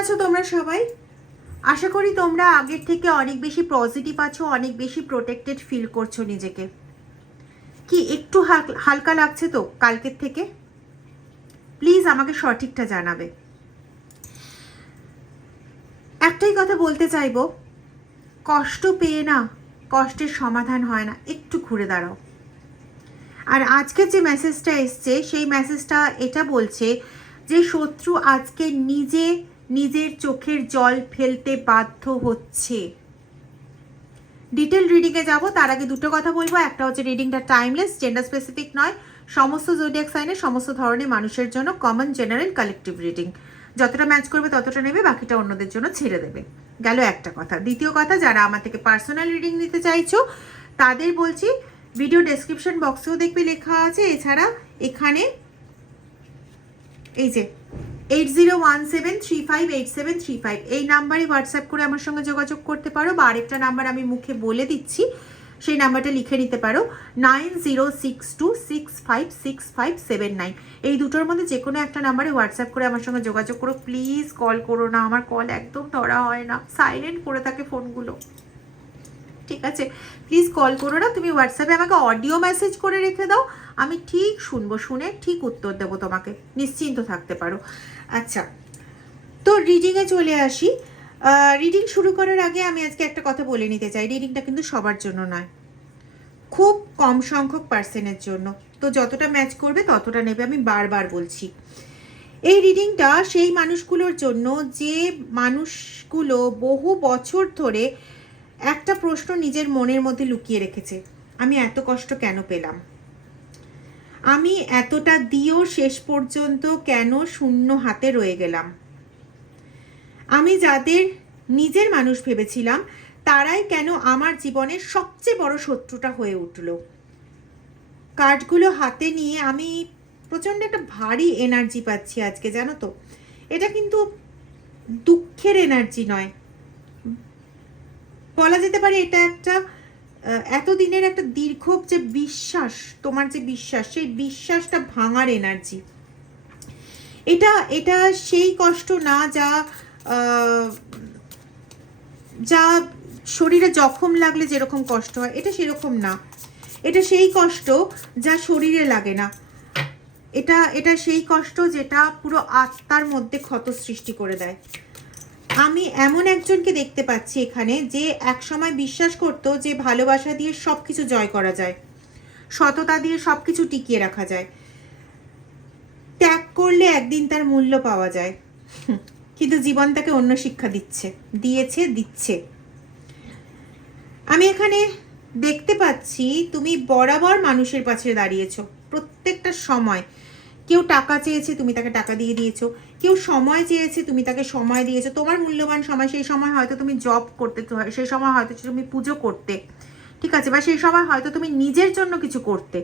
আছো তোমরা সবাই? আশা করি তোমরা আগের থেকে অনেক বেশি পজিটিভ আছো, অনেক বেশি প্রোটেক্টেড ফিল করছো নিজেকে। কি একটু হালকা লাগছে তো কালকের থেকে? প্লিজ আমাকে সঠিকটা জানাবে। একটাই কথা বলতে চাইবো, কষ্ট পেয়ে না কষ্টের সমাধান হয় না, একটু ঘুরে দাঁড়াও। আর আজকের যে মেসেজটা এসছে সেই মেসেজটা এটা বলছে যে শত্রু আজকে নিজের চোখের জল ফেলতে বাধ্য হচ্ছে। ডিটেল রিডিংয়ে যাব, তার আগে দুটো কথা বলবো। একটা হচ্ছে রিডিংটা টাইমলেস, জেন্ডার স্পেসিফিক নয়, সমস্ত জোডিয়াক সাইনের সমস্ত ধরনের মানুষের জন্য কমন জেনারেল কালেকটিভ রিডিং। যতটা ম্যাচ করবে ততটা নেবে, বাকিটা অন্যদের জন্য ছেড়ে দেবে। গেল একটা কথা। দ্বিতীয় কথা, যারা আমার থেকে পার্সোনাল রিডিং নিতে চাইছো তাদের বলছি, ভিডিও ডেসক্রিপশন বক্সেও দেখবে লেখা আছে। এছাড়া এখানে এই যে 8017358735 এই নাম্বারে হোয়াটসঅ্যাপ করে আমার সঙ্গে যোগাযোগ করতে পারো, বা আরেকটা নাম্বার আমি মুখে বলে দিচ্ছি, সেই নাম্বারটা লিখে নিতে পারো, 9062656579। এই দুটোর মধ্যে যে কোনো একটা নাম্বারে হোয়াটসঅ্যাপ করে আমার সঙ্গে যোগাযোগ করো। প্লিজ কল করো না, আমার কল একদম ধরা হয় না, সাইলেন্ট করে থাকে ফোনগুলো, ঠিক আছে? প্লিজ কল করো না, তুমি হোয়াটসঅ্যাপে আমাকে অডিও মেসেজ করে রেখে দাও, আমি ঠিক শুনবো, শুনে ঠিক উত্তর দেবো তোমাকে, নিশ্চিন্ত থাকতে পারো। আচ্ছা, তো রিডিংয়ে চলে আসি। রিডিং শুরু করার আগে আমি আজকে একটা কথা বলে নিতে চাই, রিডিংটা কিন্তু সবার জন্য নয়, খুব কম সংখ্যক পার্সনের জন্য। তো যতটা ম্যাচ করবে ততটা নেবে, আমি বারবার বলছি। এই রিডিংটা সেই মানুষগুলোর জন্য যে মানুষগুলো বহু বছর ধরে একটা প্রশ্ন নিজের মনের মধ্যে লুকিয়ে রেখেছে, আমি এত কষ্ট কেন পেলাম, আমি এতটা দিয়েও শেষ পর্যন্ত কেন শূন্য হাতে রয়ে গেলাম, আমি যাদের নিজের মানুষ ভেবেছিলাম তারাই কেন আমার জীবনের সবচেয়ে বড় শত্রুটা হয়ে উঠল। কার্ডগুলো হাতে নিয়ে আমি প্রচণ্ড একটা ভারী এনার্জি পাচ্ছি আজকে, জানো তো? এটা কিন্তু দুঃখের এনার্জি নয়, বলা যেতে পারে এটা একটা এতদিনের একটা দীর্ঘ যে বিশ্বাস, তোমার যে বিশ্বাস, সেই বিশ্বাসটা ভাঙার এনার্জি। এটা সেই কষ্ট না যা যা শরীরে জখম লাগলে যেরকম কষ্ট হয়, এটা সেরকম না। এটা সেই কষ্ট যা শরীরে লাগে না, এটা সেই কষ্ট যেটা পুরো আত্মার মধ্যে ক্ষত সৃষ্টি করে দেয়। আমি এমন একজনকে দেখতে পাচ্ছি এখানে যে একসময় বিশ্বাস করতো যে ভালোবাসা দিয়ে সব কিছু জয় করা যায়, সততা দিয়ে সব কিছু টিকিয়ে রাখা যায়, ত্যাগ করলে একদিন তার মূল্য পাওয়া যায়। কিন্তু জীবন তাকে অন্য শিক্ষা দিচ্ছে। আমি এখানে দেখতে পাচ্ছি তুমি বরাবর মানুষের পাশে দাঁড়িয়েছো প্রত্যেকটা সময়। কেউ টাকা চেয়েছে, তুমি তাকে টাকা দিয়ে দিয়েছো। কেউ সময় চেয়েছে, তুমি তাকে সময় দিয়েছো, তোমার মূল্যবান সময়। সেই সময় হয়তো তুমি জব করতে, সেই সময় হয়তো তুমি পুজো করতে, ঠিক আছে, বা সেই সময় হয়তো তুমি নিজের জন্য কিছু করতে,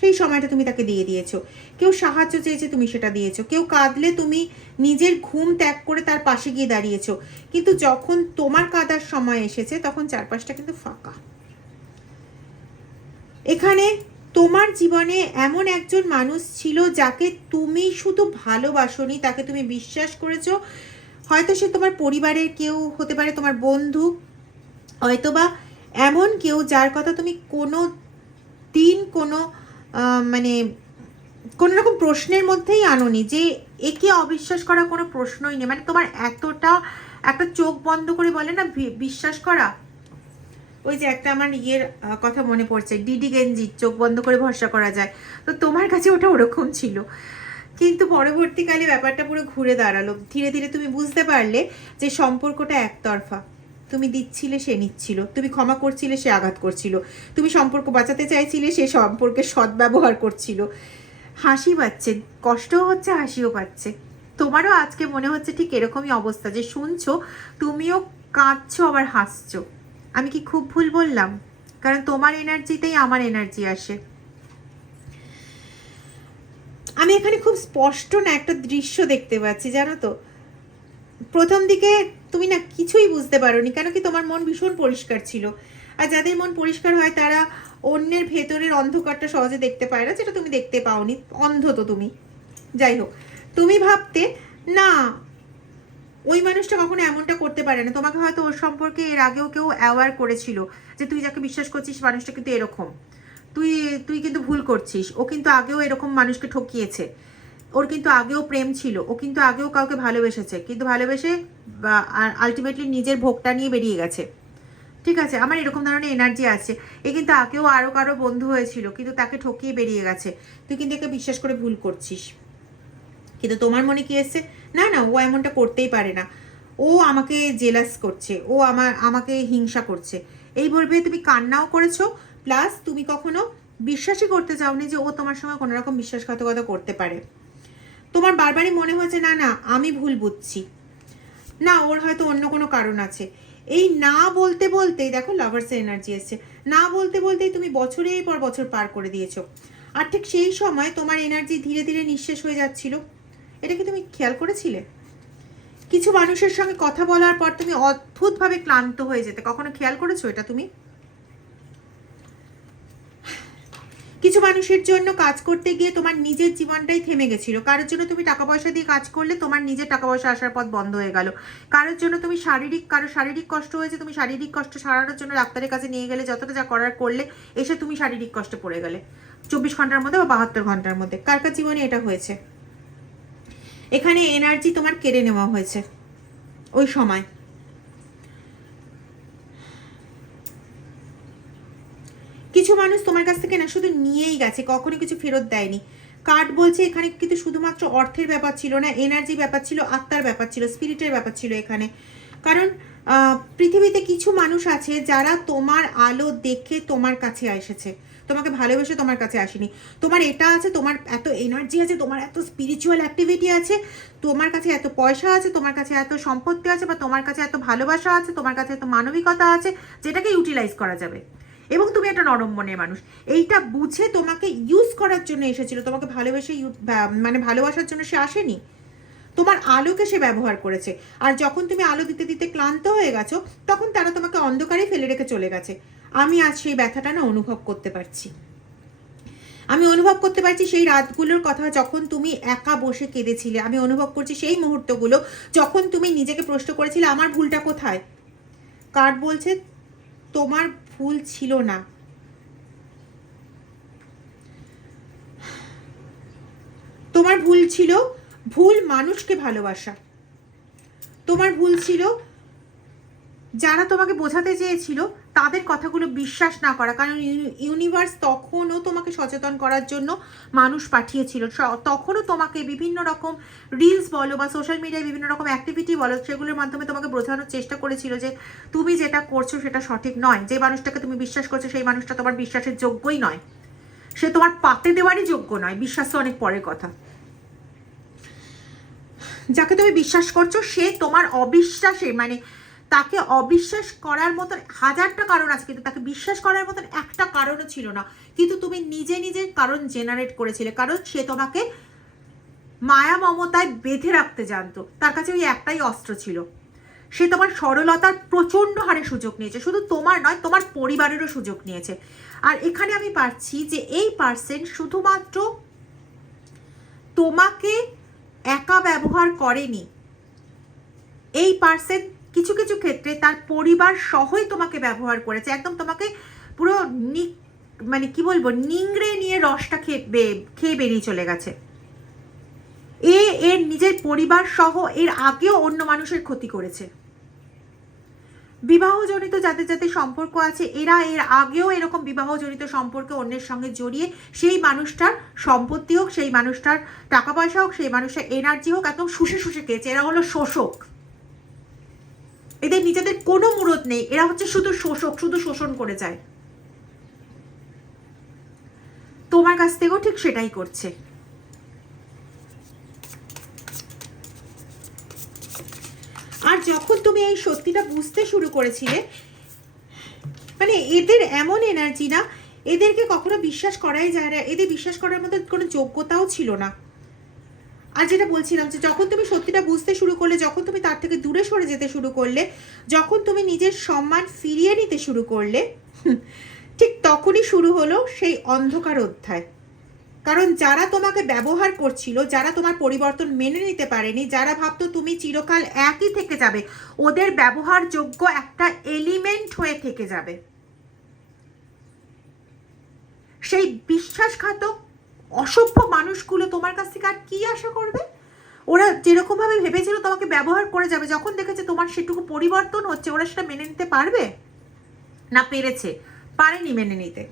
সেই সময়টা তুমি তাকে দিয়ে দিয়েছো। কেউ সাহায্য চেয়েছে, তুমি সেটা দিয়েছো। কেউ কাঁদলে তুমি নিজের ঘুম ত্যাগ করে তার পাশে গিয়ে দাঁড়িয়েছো। কিন্তু যখন তোমার কাঁদার সময় এসেছে তখন চারপাশটা কিন্তু ফাঁকা। এখানে তোমার জীবনে এমন একজন মানুষ ছিল যাকে তুমি শুধু ভালোবাসোনি, তাকে তুমি বিশ্বাস করেছো। হয়তো সে তোমার পরিবারের কেউ হতে পারে, তোমার বন্ধু, হয়তোবা এমন কেউ যার কথা তুমি কোনো দিন কোনো মানে কোনো রকম প্রশ্নের মধ্যেই আনোনি, যে একে অবিশ্বাস করা কোনো প্রশ্নই নেই। মানে তোমার এতটা একটা চোখ বন্ধ করে বলে না বিশ্বাস করা, ওই যে একটা আমার কথা মনে পড়ছে, ডিডি গেঞ্জি, চোখ বন্ধ করে ভরসা করা যায়, তো তোমার কাছে ওটা ওরকম ছিল। কিন্তু পরবর্তীকালে ব্যাপারটা পুরো ঘুরে দাঁড়ালো। ধীরে ধীরে তুমি বুঝতে পারলে যে সম্পর্কটা একতরফা। তুমি দিচ্ছিলে, সে নিচ্ছিল। তুমি ক্ষমা করছিলে, সে আঘাত করছিল। তুমি সম্পর্ক বাঁচাতে চাইছিলে, সে সম্পর্কে সদ্ব্যবহার করছিল। হাসি পাচ্ছে, কষ্টও হচ্ছে, হাসিও পাচ্ছে। তোমারও আজকে মনে হচ্ছে ঠিক এরকমই অবস্থা, যে শুনছো, তুমিও কাঁদছো আবার হাসছো। আমি কি খুব ভুল বললাম? কারণ তোমার এনার্জিতেই আমার এনার্জি আসে। আমি এখানে খুব স্পষ্ট না একটা দৃশ্য দেখতে পাচ্ছি, জানো তো? প্রথম দিকে তুমি না কিছুই বুঝতে পারোনি, কেন কি তোমার মন ভীষণ পরিষ্কার ছিল। আর যাদের মন পরিষ্কার হয় তারা অন্যের ভেতরের অন্ধকারটা সহজে দেখতে পায় না, যেটা তুমি দেখতে পাওনি, অন্ধ তো তুমি। যাই হোক, তুমি ভাবতে না ওই মানুষটা কখনো এমনটা করতে পারে না। তোমাকে হয়তো ওর সম্পর্কে এর আগেও কেউ অ্যাওয়ার করেছিল যে তুই যাকে বিশ্বাস করছিস মানুষটা কিন্তু এরকম, তুই তুই কিন্তু ভুল করছিস। ও কিন্তু আগেও এরকম মানুষকে ঠকিয়েছে, ওর কিন্তু আগেও প্রেম ছিল, ও কিন্তু আগেও কাউকে ভালোবেসেছে, কিন্তু ভালোবেসে আলটিমেটলি নিজের ভোগটা নিয়ে বেরিয়ে গেছে। ঠিক আছে, আমার এরকম ধরনের এনার্জি আছে। এ কিন্তু আগেও আরও কারো বন্ধু হয়েছিল, কিন্তু তাকে ঠকিয়ে বেরিয়ে গেছে। তুই কিন্তু একে বিশ্বাস করে ভুল করছিস। কিন্তু তোমার মনে কি এসছে, না না ও এমনটা করতেই পারে না, ও আমাকে জেলাস করছে, ও আমাকে হিংসা করছে, এই বলবে তুমি কান্নাও করেছো, প্লাস তুমি কখনো বিশ্বাসই করতে চাওনি যে ও তোমার সঙ্গে কোনো রকম বিশ্বাসঘাতকতা করতে পারে। তোমার বারবারই মনে হয়েছে না না আমি ভুল বুঝছি, না ওর হয়তো অন্য কোনো কারণ আছে। এই না বলতে বলতেই দেখো লাভার্সের এনার্জি এসছে, না বলতে বলতেই তুমি বছরের পর বছর পার করে দিয়েছো। আর ঠিক সেই সময় তোমার এনার্জি ধীরে ধীরে নিঃশেষ হয়ে যাচ্ছিল। এটা কি তুমি খেয়াল করেছিলে? কিছু মানুষের সঙ্গে কথা বলার পর তুমি অদ্ভুতভাবে ক্লান্ত হয়ে যেতে, কখনো খেয়াল করেছো এটা তুমি? কিছু মানুষের জন্য কাজ করতে গিয়ে তোমার নিজের জীবনটাই থেমে গেছিল। কারোর জন্য তুমি টাকা পয়সা দিয়ে কাজ করলে তোমার নিজের টাকা পয়সা আসার পথ বন্ধ হয়ে গেল। কারোর জন্য তুমি কারো শারীরিক কষ্ট হয়েছে, তুমি শারীরিক কষ্ট সারানোর জন্য ডাক্তারের কাছে নিয়ে গেলে, যতটা যা করার করলে, এসে তুমি শারীরিক কষ্টে পড়ে গেলে 24 ঘন্টার মধ্যে বা 72 ঘন্টার মধ্যে। কার কার জীবনে এটা হয়েছে? এখানে এনার্জি তোমার কেড়ে নেওয়া হয়েছে ওই সময়। কিছু মানুষ তোমার কাছ থেকে না শুধু নিয়েই গেছে, কখনো কিছু ফেরত দেয়নি। কার্ড বলছে এখানে কিন্তু শুধুমাত্র অর্থের ব্যাপার ছিল না, এনার্জি ব্যাপার ছিল, আত্মার ব্যাপার ছিল, স্পিরিটের ব্যাপার ছিল এখানে। কারণ পৃথিবীতে কিছু মানুষ আছে যারা তোমার আলো দেখে তোমার কাছে এসেছে, তোমাকে ভালোবেসে তোমার কাছে আসেনি। তোমার এটা আছে, তোমার এত এনার্জি আছে, তোমার এত স্পিরিচুয়াল অ্যাক্টিভিটি আছে, তোমার কাছে এত পয়সা আছে, তোমার কাছে এত সম্পত্তি আছে, বা তোমার কাছে এত ভালোবাসা আছে, তোমার কাছে এত মানবিকতা আছে, যেটাকে ইউটিলাইজ করা যাবে। এবং তুমি একটা নরম মনের মানুষ, এইটা বুঝে তোমাকে ইউজ করার জন্য এসেছিল, তোমাকে ভালোবেসে মানে ভালোবাসার জন্য সে আসেনি। তোমার আলোকে সে ব্যবহার করেছে। আর যখন তুমি আলো দিতে দিতে ক্লান্ত হয়ে গেছো, তখন তারা তোমাকে অন্ধকারে ফেলে রেখে চলে গেছে। আমি আজ সেই ব্যথাটা না অনুভব করতে পারছি। আমি অনুভব করতে পারছি সেই রাতগুলোর কথা যখন তুমি একা বসে কেঁদেছিলে। আমি অনুভব করছি সেই মুহূর্তগুলো যখন তুমি নিজেকে প্রশ্ন করেছিলে আমার ভুলটা কোথায়। কার্ড বলছে তোমার ভুল ছিল না, তোমার ভুল ছিল ভুল মানুষকে ভালোবাসা। তোমার ভুল ছিল যারা তোমাকে বোঝাতে চেয়েছিল তাদের কথাগুলো বিশ্বাস না করা। কারণ ইউনিভার্স তখনও তোমাকে সচেতন করার জন্য মানুষ পাঠিয়েছিল, তখনও তোমাকে বিভিন্ন রকম রিলস বলো বা সোশ্যাল মিডিয়ায় বিভিন্ন রকম অ্যাক্টিভিটি বলো, সেগুলোর মাধ্যমে তোমাকে বোঝানোর চেষ্টা করেছিল যে তুমি যেটা করছো সেটা সঠিক নয়। যে মানুষটাকে তুমি বিশ্বাস করছো সেই মানুষটা তোমার বিশ্বাসের যোগ্যই নয়, সে তোমার পাতে দেওয়ারই যোগ্য নয়। বিশ্বাস তো অনেক পরের কথা। যাকে তুমি বিশ্বাস করছো সে তোমার অবিশ্বাসে, মানে তাকে অবিশ্বাস করার মতন হাজারটা কারণ আছে, কিন্তু তাকে বিশ্বাস করার মতন একটা কারণও ছিল না। কিন্তু তুমি নিজে নিজের কারণ জেনারেট করেছিলে, কারণ সে তোমাকে মায়া মমতায় বেঁধে রাখতে জানতো। তার কাছে ওই একটাই অস্ত্র ছিল। সে তোমার সরলতার প্রচণ্ড হারে সুযোগ নিয়েছে, শুধু তোমার নয় তোমার পরিবারেরও সুযোগ নিয়েছে। আর এখানে আমি পাচ্ছি যে এই পার্সন শুধুমাত্র তোমাকে একা ব্যবহার করেনি, এই পার্সন কিছু কিছু ক্ষেত্রে তার পরিবার সহই তোমাকে ব্যবহার করেছে। একদম তোমাকে পুরো মানে কি বলবো নিংড়ে নিয়ে রসটা খেয়ে বেরিয়ে চলে গেছে। এর নিজের পরিবার সহ এর আগেও অন্য মানুষের ক্ষতি করেছে। বিবাহজনিত যাদের যাদের সম্পর্ক আছে এরা এর আগেও এরকম বিবাহজনিত সম্পর্কে অন্যের সঙ্গে জড়িয়ে সেই মানুষটার সম্পত্তি হোক, সেই মানুষটার টাকা পয়সা হোক, সেই মানুষটার এনার্জি হোক, একদম শুষে শুষে খেয়েছে। এরা হলো শোষক, এদের নিজেদের কোনো মুরত নেই, এরা হচ্ছে শুধু শোষক, শুধু শোষণ করে যায়। তোমার কাছ থেকেও ঠিক সেটাই করছে। আর যখন তুমি এই সত্যিটা বুঝতে শুরু করেছিলে, মানে এদের এমন এনার্জি না, এদেরকে কখনো বিশ্বাস করাই যায় না, এদের বিশ্বাস করার মতো কোনো যোগ্যতাও ছিল না। আর যেটা বলছিলাম যে যখন তুমি সত্যিটা বুঝতে শুরু করলে, যখন তুমি তার থেকে দূরে সরে যেতে শুরু করলে, যখন তুমি নিজের সম্মান ফিরিয়ে নিতে শুরু করলে, ঠিক তখনই শুরু হলো সেই অন্ধকার অধ্যায়। কারণ যারা তোমাকে ব্যবহার করছিল, যারা তোমার পরিবর্তন মেনে নিতে পারেনি, যারা ভাবতো তুমি চিরকাল একই থেকে যাবে, ওদের ব্যবহারযোগ্য একটা এলিমেন্ট হয়ে থেকে যাবে। সেই বিশ্বাসঘাতক অসভ্য মানুষগুলো তোমার কাছ থেকে আর কি আশা করবে? ওরা যেরকমভাবে ভেবেছিল তোমাকে ব্যবহার করে যাবে, যখন দেখেছে তোমার সেটুকু পরিবর্তন হচ্ছে, ওরা সেটা মেনে নিতে পারবে না? পেরেছে? পারেনি মেনে নিতে।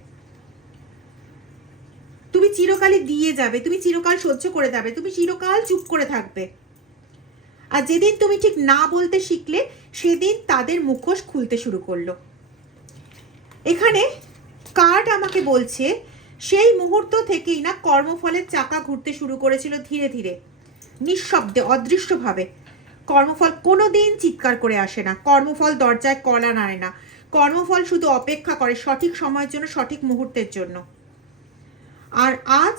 তুমি চিরকালই দিয়ে যাবে, তুমি চিরকাল সহ্য করে যাবে, তুমি চিরকাল চুপ করে থাকবে। আর যেদিন তুমি ঠিক না বলতে শিখলে, সেদিন তাদের মুখোশ খুলতে শুরু করলো। এখানে কার্ড আমাকে বলছে সেই মুহূর্ত থেকেই না কর্মফলের চাকা ঘুরতে শুরু করেছিল ধীরে ধীরে, নিঃশব্দে, অদৃশ্যভাবে। কর্মফল কোনো দিন চিৎকার করে আসে না, কর্মফল দরজায় কড়া নাড়ে না, কর্মফল শুধু অপেক্ষা করে সঠিক সময়ের জন্য, সঠিক মুহূর্তের জন্য। আর আজ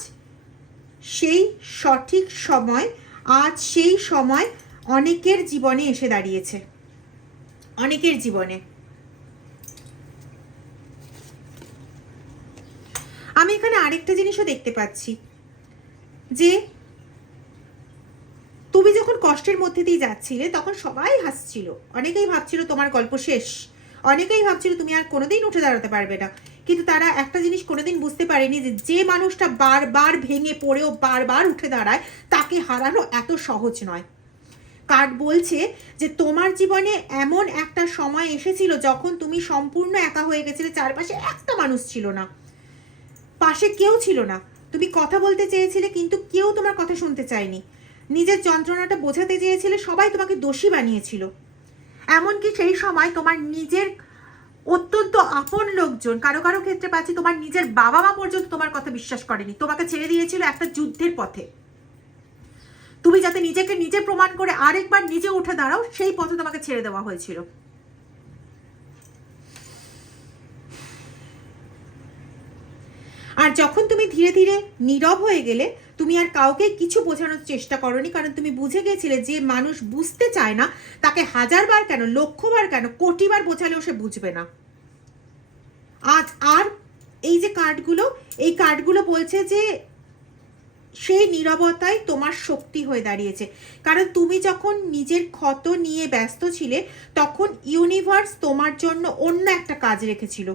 সেই সঠিক সময়, আজ সেই সময় অনেকের জীবনে এসে দাঁড়িয়েছে, অনেকের জীবনে। আমি এখানে আরেকটা জিনিসও দেখতে পাচ্ছি যে তুমি যখন কষ্টের মধ্যে দিয়ে যাচ্ছিলে তখন সবাই হাসছিল, অনেকেই ভাবছিল তোমার গল্প শেষ, অনেকেই ভাবছিল তুমি আর কোনোদিন উঠে দাঁড়াতে পারবে না। কিন্তু তারা একটা জিনিস কোনোদিন বুঝতে পারেনি যে যে মানুষটা বারবার ভেঙে পড়েও বারবার উঠে দাঁড়ায়, তাকে হারানো এত সহজ নয়। কার্ড বলছে যে তোমার জীবনে এমন একটা সময় এসেছিল যখন তুমি সম্পূর্ণ একা হয়ে গেছিলে, চারপাশে একটা মানুষ ছিল না, পাশে কেউ ছিল না। তুমি কথা বলতে চেয়েছিলে কিন্তু কেউ তোমার কথা শুনতে চায়নি। নিজের যন্ত্রণাটা বোঝাতে চেয়েছিলে, সবাই তোমাকে দোষী বানিয়েছিল। এমনকি সেই সময় তোমার নিজের অত্যন্ত আপন লোকজন, কারো কারো ক্ষেত্রে পাচ্ছি তোমার নিজের বাবা মা পর্যন্ত তোমার কথা বিশ্বাস করেনি, তোমাকে ছেড়ে দিয়েছিল একটা যুদ্ধের পথে। তুমি যাতে নিজেকে নিজে প্রমাণ করে আরেকবার নিজে উঠে দাঁড়াও, সেই পথে তোমাকে ছেড়ে দেওয়া হয়েছিল। আর যখন তুমি ধীরে ধীরে নীরব হয়ে গেলে, তুমি আর কাউকে কিছু বোঝানোর চেষ্টা করনি, কারণ তুমি বুঝে গেছিলে যে মানুষ বুঝতে চায় না, তাকে হাজারবার কেন, লক্ষবার কেন, কোটিবার বোঝালেও সে বুঝবে না। আজ আর এই যে কার্ডগুলো, এই কার্ডগুলো বলছে যে সেই নীরবতাই তোমার শক্তি হয়ে দাঁড়িয়েছে। কারণ তুমি যখন নিজের ক্ষত নিয়ে ব্যস্ত ছিলে, তখন ইউনিভার্স তোমার জন্য অন্য একটা কাজ রেখেছিল।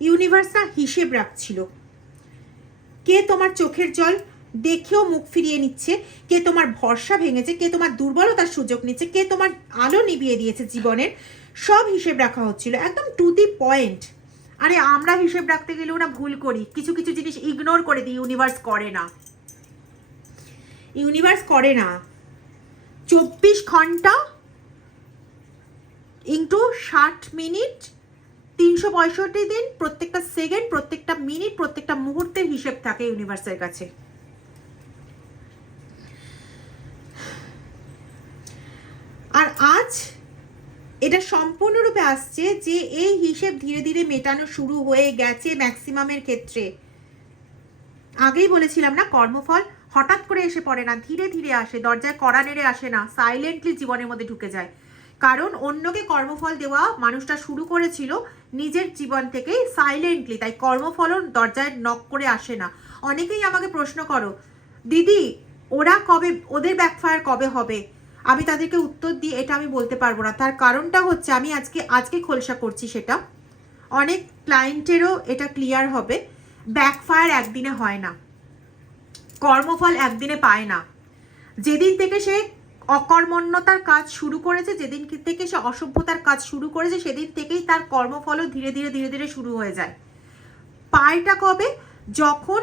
ইউনিভার্স না হিসেব রাখছিল, কে তোমার চোখের জল দেখেও মুখ ফিরিয়ে নিচ্ছে, কে তোমার ভরসা ভেঙেছে, কে তোমার দুর্বলতার সুযোগ নিচ্ছে, কে তোমার আলো নিভিয়ে দিয়েছে জীবনের, সব হিসেব রাখা হচ্ছিল একদম টু দি পয়েন্ট। আরে আমরা হিসেব রাখতে গেলেও না ভুল করি, কিছু কিছু জিনিস ইগনোর করে দিই, ইউনিভার্স করে না, ইউনিভার্স করে না। 24 ঘন্টা ইন্টু 60 মিনিট, 365 দিন, প্রত্যেকটা সেকেন্ড, প্রত্যেকটা মিনিট, প্রত্যেকটা মুহূর্তের হিসেব থাকে ইউনিভার্সের কাছে। আর আজ এটা সম্পূর্ণরূপে আসছে যে এই হিসেব ধীরে ধীরে মেটানো শুরু হয়ে গেছে ম্যাক্সিমামের ক্ষেত্রে। আগেই বলেছিলাম না, কর্মফল হঠাৎ করে এসে পড়ে না, ধীরে ধীরে আসে, দরজায় কড়া নেড়ে আসে না, সাইলেন্টলি জীবনের মধ্যে ঢুকে যায়। কারণ অন্যকে কর্মফল দেওয়া মানুষটা শুরু করেছিল নিজের জীবন থেকেই সাইলেন্টলি, তাই কর্মফলও দরজায় নক করে আসে না। অনেকেই আমাকে প্রশ্ন করো, দিদি ওরা কবে, ওদের ব্যাকফায়ার কবে হবে? আমি তাদেরকে উত্তর দিই, এটা আমি বলতে পারবো না। তার কারণটা হচ্ছে আমি আজকে খোলসা করছি সেটা, অনেক ক্লায়েন্টেরও এটা ক্লিয়ার হবে। ব্যাকফায়ার একদিনে হয় না, কর্মফল একদিনে পায় না। যেদিন থেকে সে অকর্মণ্যতার কাজ শুরু করেছে, যেদিন থেকে সে অসভ্যতার কাজ শুরু করেছে, সেদিন থেকেই তার কর্মফলও ধীরে ধীরে ধীরে ধীরে শুরু হয়ে যায়। পায়টা কবে? যখন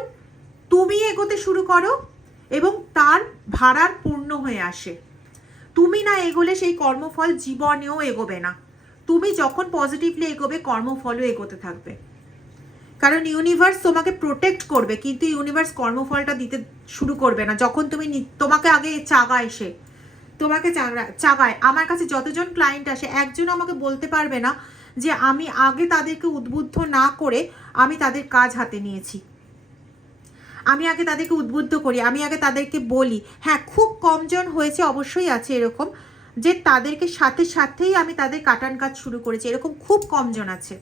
তুমি এগোতে শুরু করো এবং তার ভাড়ার পূর্ণ হয়ে আসে। তুমি না এগোলে সেই কর্মফল জীবনেও এগোবে না। তুমি যখন পজিটিভলি এগোবে, কর্মফলও এগোতে থাকবে। কারণ ইউনিভার্স তোমাকে প্রোটেক্ট করবে, কিন্তু ইউনিভার্স কর্মফলটা দিতে শুরু করবে না যখন তুমি তোমাকে আগে চাগায়, সে তোমাকে চাগায়। আমার কাছে যতজন ক্লায়েন্ট আসে, একজন আমাকে বলতে পারবে না যে আমি আগে তাদেরকে উদ্বুদ্ধ না করে আমি তাদের কাজ হাতে নিয়েছি। আমি আগে তাদেরকে উদ্বুদ্ধ করি, আমি আগে তাদেরকে বলি। হ্যাঁ, খুব কমজন হয়েছে, অবশ্যই আছে এরকম, যে তাদেরকে সাথে সাথেই আমি তাদের কাটান কাজ শুরু করেছি, এরকম খুব কমজন আছে।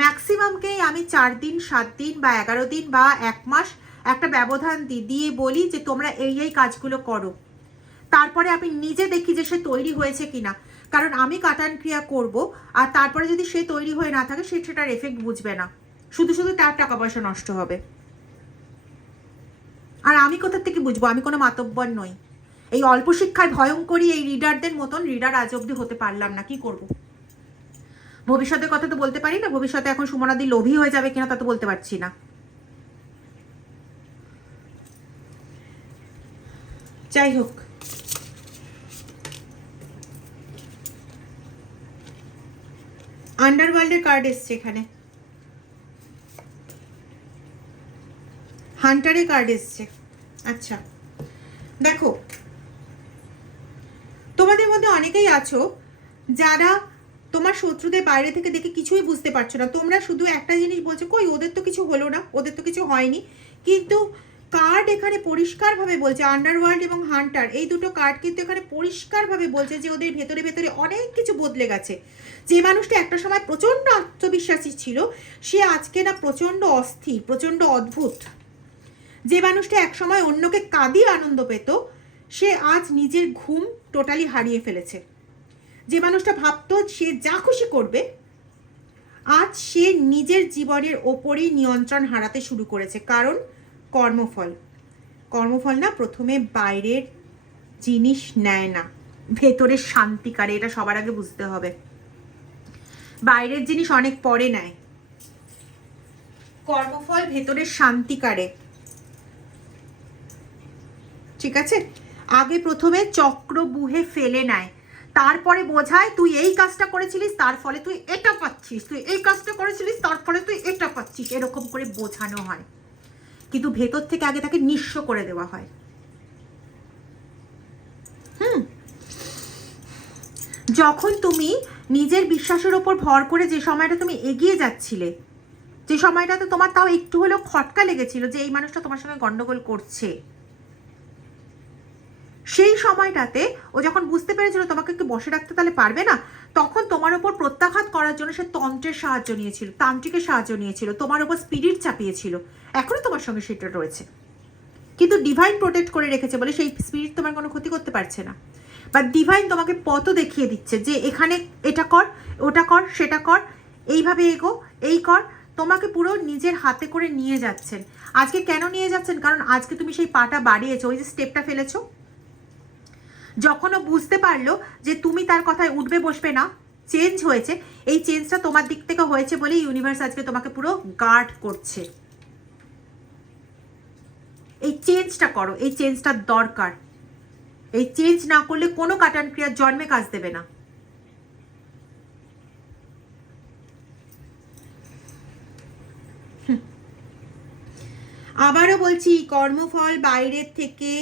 ম্যাক্সিমামকেই আমি 4 দিন, 7 দিন বা 11 দিন বা 1 মাস একটা ব্যবধান দিয়ে বলি যে তোমরা এই কাজগুলো করো, তারপরে আমি নিজে দেখি যে সে তৈরি হয়েছে কিনা। কারণ আমি কাটান ক্রিয়া করব, আর তারপরে যদি সে তৈরি হয়ে না থাকে, সে সেটার এফেক্ট বুঝবে না, শুধু শুধু তার টাকা পয়সা নষ্ট হবে। আর আমি কোথা থেকে বুঝবো? আমি কোনো মাতব্বর নই। এই অল্প শিক্ষায় ভয়ঙ্করী এই রিডারদের মতন রিডার আজ অব্দি হতে পারলাম না, কি করব? ভবিষ্যতের কথা তো বলতে পারি না, ভবিষ্যতে এখন সুমনাদি লোভী হয়ে যাবে কিনা তা তো বলতে পারছি না। যাই হোক, আন্ডারওয়ার্ল্ডের কার্ড এসছে এখানে, হান্টারের কার্ড এসছে। আচ্ছা দেখো, তোমাদের মধ্যে অনেকেই আছো যারা তোমার শত্রুদের বাইরে থেকে দেখে কিছুই বুঝতে পারছো না। তোমরা শুধু একটা জিনিস বলছো, কই ওদের তো কিছু হলো না, ওদের তো কিছু হয়নি। কিন্তু কার্ড এখানে পরিষ্কারভাবে বলছে, আন্ডারওয়ার্ল্ড এবং হান্টার, এই দুটো কার্ড কিন্তু এখানে পরিষ্কারভাবে বলছে যে ওদের ভেতরে ভেতরে অনেক কিছু বদলে গেছে। যে মানুষটা একটা সময় প্রচণ্ড আত্মবিশ্বাসী ছিল, সে আজকে না প্রচণ্ড অস্থির, প্রচণ্ড অদ্ভুত। যে মানুষটা একসময় অন্যকে কাঁদিয়ে আনন্দ পেত, সে আজ নিজের ঘুম টোটালি হারিয়ে ফেলেছে। যে মানুষটা ভাবতো সে যা খুশি করবে, আজ সে নিজের জীবনের ওপরেই নিয়ন্ত্রণ হারাতে শুরু করেছে। কারণ কর্মফল না প্রথমে বাইরের জিনিস নেয় না, ভেতরের শান্তি কারে, এটা সবার আগে বুঝতে হবে। বাইরের জিনিস অনেক পরে নেয়, কর্মফল ভেতরের শান্তি কারে। ঠিক আছে, আগে প্রথমে চক্রবুহে ফেলে নেয়, তারপরে বোঝায় তুই এই কাজটা করেছিলিস তার ফলে তুই এটা পাচ্ছিস, তুই এই কাজটা করেছিলিস তার ফলে তুই এটা পাচ্ছিস, এরকম করে বোঝানো হয়। কিন্তু ভেতর থেকে আগে তাকে নিঃস্ব করে দেওয়া হয়। যখন তুমি নিজের বিশ্বাসের ওপর ভর করে যে সময়টা তুমি এগিয়ে যাচ্ছিলে, যে সময়টাতে তোমার তাও একটু হলেও খটকা লেগেছিল যে এই মানুষটা তোমার সঙ্গে গন্ডগোল করছে, সেই সময়টাতে ও যখন বুঝতে পেরেছিল তোমাকে কি বসে রাখতে তাহলে পারবে না, তখন তোমার ওপর প্রত্যাঘাত করার জন্য সে তন্ত্রের সাহায্য নিয়েছিল, তান্ত্রিকের সাহায্য নিয়েছিল, তোমার ওপর স্পিরিট চাপিয়েছিল। এখনো তোমার সঙ্গে সেটা রয়েছে, কিন্তু ডিভাইন প্রোটেক্ট করে রেখেছে বলে সেই স্পিরিট তোমার কোনো ক্ষতি করতে পারছে না। বা ডিভাইন তোমাকে পথও দেখিয়ে দিচ্ছে যে এখানে এটা কর, ওটা কর, সেটা কর, এইভাবে এগো, এই কর, তোমাকে পুরো নিজের হাতে করে নিয়ে যাচ্ছেন। আজকে কেন নিয়ে যাচ্ছেন? কারণ আজকে তুমি সেই পাটা বাড়িয়েছো, ওই যে স্টেপটা ফেলেছো। যখন ও বুঝতে পারলো যে তুমি তার কথায় উঠবে বসবে না, চেঞ্জ হয়েছে, এই চেঞ্জটা তোমার দিক থেকে হয়েছে বলেই ইউনিভার্স আজকে তোমাকে পুরো গার্ড করছে। এই চেঞ্জটা করো, এই চেঞ্জটা দরকার। এই চেঞ্জ না করলে কোনো কাটান ক্রিয়ার জন্মে কাজ দেবে না। আবারও বলছি, কর্মফল বাইরের থেকে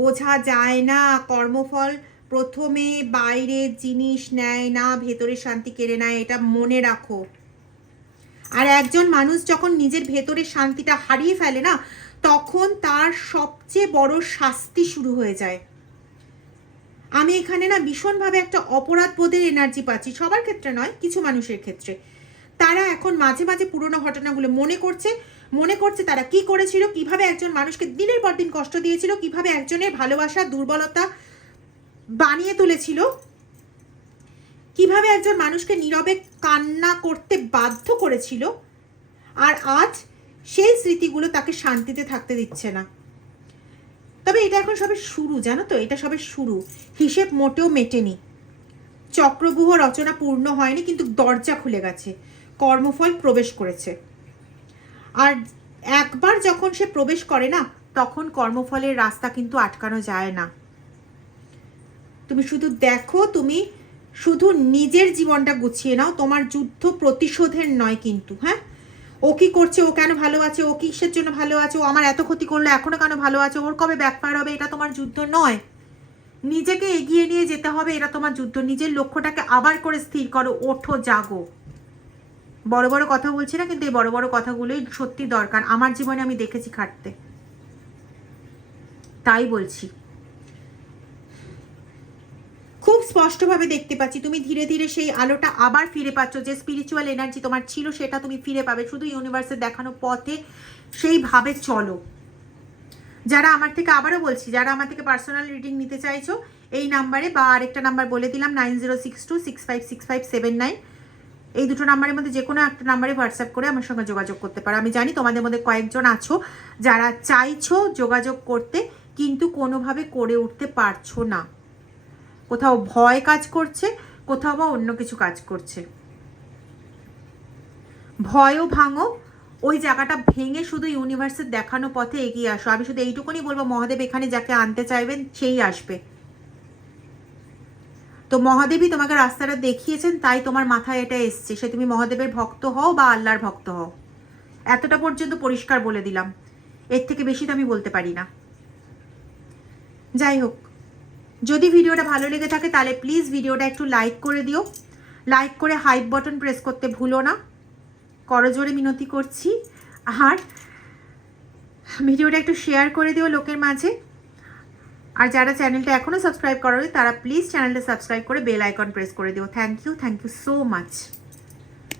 বোঝা যায় না। কর্মফল প্রথমে বাইরের জিনিস নেয় না, ভেতরের শান্তি কেড়ে নেয়, এটা মনে রাখো। আর একজন মানুষ যখন নিজের ভেতরের শান্তিটা হারিয়ে ফেলে না, তখন তার সবচেয়ে বড় শাস্তি শুরু হয়ে যায়। আমি এখানে না ভীষণভাবে একটা অপরাধ বোধের এনার্জি পাচ্ছি, সবার ক্ষেত্রে নয়, কিছু মানুষের ক্ষেত্রে। তারা এখন মাঝে মাঝে পুরোনো ঘটনাগুলো মনে করছে তারা কি করেছিল, কিভাবে একজন মানুষকে দিনের পর দিন কষ্ট দিয়েছিল, কিভাবে একজনের ভালোবাসা দুর্বলতা বানিয়ে তুলেছিল, কিভাবে একজন মানুষকে নীরবে কান্না করতে বাধ্য করেছিল। আর আজ সেই স্মৃতিগুলো তাকে শান্তিতে থাকতে দিচ্ছে না। তবে এটা এখন সবে শুরু, জানো তো, এটা সবে শুরু, হিসেব মোটেও মেটেনি। চক্রব্যূহ রচনা পূর্ণ হয়নি, কিন্তু দরজা খুলে গেছে, কর্মফল প্রবেশ করেছে। আর একবার যখন সে প্রবেশ করে না, তখন কর্মফলের রাস্তা কিন্তু আটকানো যায় না। তুমি শুধু দেখো, তুমি শুধু নিজের জীবনটা গুছিয়ে নাও, তোমার যুদ্ধ প্রতিশোধের নয় কিন্তু। হ্যাঁ, ও কি করছে, ও কেন ভালো আছে, ও কিসের জন্য ভালো আছে, ও আমার এত ক্ষতি করলো এখনো কেন ভালো আছে, ওর কবে ব্যাকফায়ার হবে, এটা তোমার যুদ্ধ নয়। নিজেকে এগিয়ে নিয়ে যেতে হবে, এটা তোমার যুদ্ধ। নিজের লক্ষ্যটাকে আবার করে স্থির করো, ওঠো, জাগো। বড় বড় কথা বলছি না, কিন্তু এই বড় বড় কথাগুলোই সত্যি দরকার। আমার জীবনে আমি দেখেছি খাটতে, তাই বলছি। খুব স্পষ্টভাবে দেখতে পাচ্ছি তুমি ধীরে ধীরে সেই আলোটা আবার ফিরে পাচ্ছ, যে স্পিরিচুয়াল এনার্জি তোমার ছিল সেটা তুমি ফিরে পাবে। শুধু ইউনিভার্সের দেখানো পথে সেইভাবে চলো। যারা আমার থেকে, আবারও বলছি, যারা আমার থেকে পার্সোনাল রিডিং নিতে চাইছো এই নাম্বারে, বা আরেকটা নাম্বার বলে দিলাম 9062656579, এই দুটো নাম্বারের মধ্যে যে কোনো একটা নাম্বারে হোয়াটসঅ্যাপ করে আমার সঙ্গে যোগাযোগ করতে পারো। আমি জানি তোমাদের মধ্যে কয়েকজন আছো যারা চাইছো যোগাযোগ করতে, কিন্তু কোনোভাবে করে উঠতে পারছো না। কোথাও ভয় কাজ করছে, কোথাও বা অন্য কিছু কাজ করছে। ভয়ও ভাঙো, ওই জায়গাটা ভেঙে শুধু ইউনিভার্সের দেখানো পথে এগিয়ে আসো। আমি শুধু এইটুকুনি বলবো, মহাদেব এখানে যাকে আনতে চাইবেন সেই আসবে। তো মহাদেবই তোমাকে রাস্তাটা দেখিয়েছেন, তাই তোমার মাথায় এটা এসছে। সে তুমি মহাদেবের ভক্ত হও বা আল্লাহর ভক্ত হও, এতটা পর্যন্ত পরিষ্কার বলে দিলাম। এর থেকে বেশি তো আমি বলতে পারি না। যাই হোক, যদি ভিডিওটা ভালো লেগে থাকে তাহলে প্লিজ ভিডিওটা একটু লাইক করে দিও। লাইক করে হাইপ বাটন প্রেস করতে ভুলো না, করজোরে মিনতি করছি। আর ভিডিওটা একটু শেয়ার করে দিও লোকের মাঝে। আর যারা চ্যানেলটা এখনও সাবস্ক্রাইব করোনি তারা প্লিজ চ্যানেলটা সাবস্ক্রাইব করে বেল আইকন প্রেস করে দিও। Thank you so much.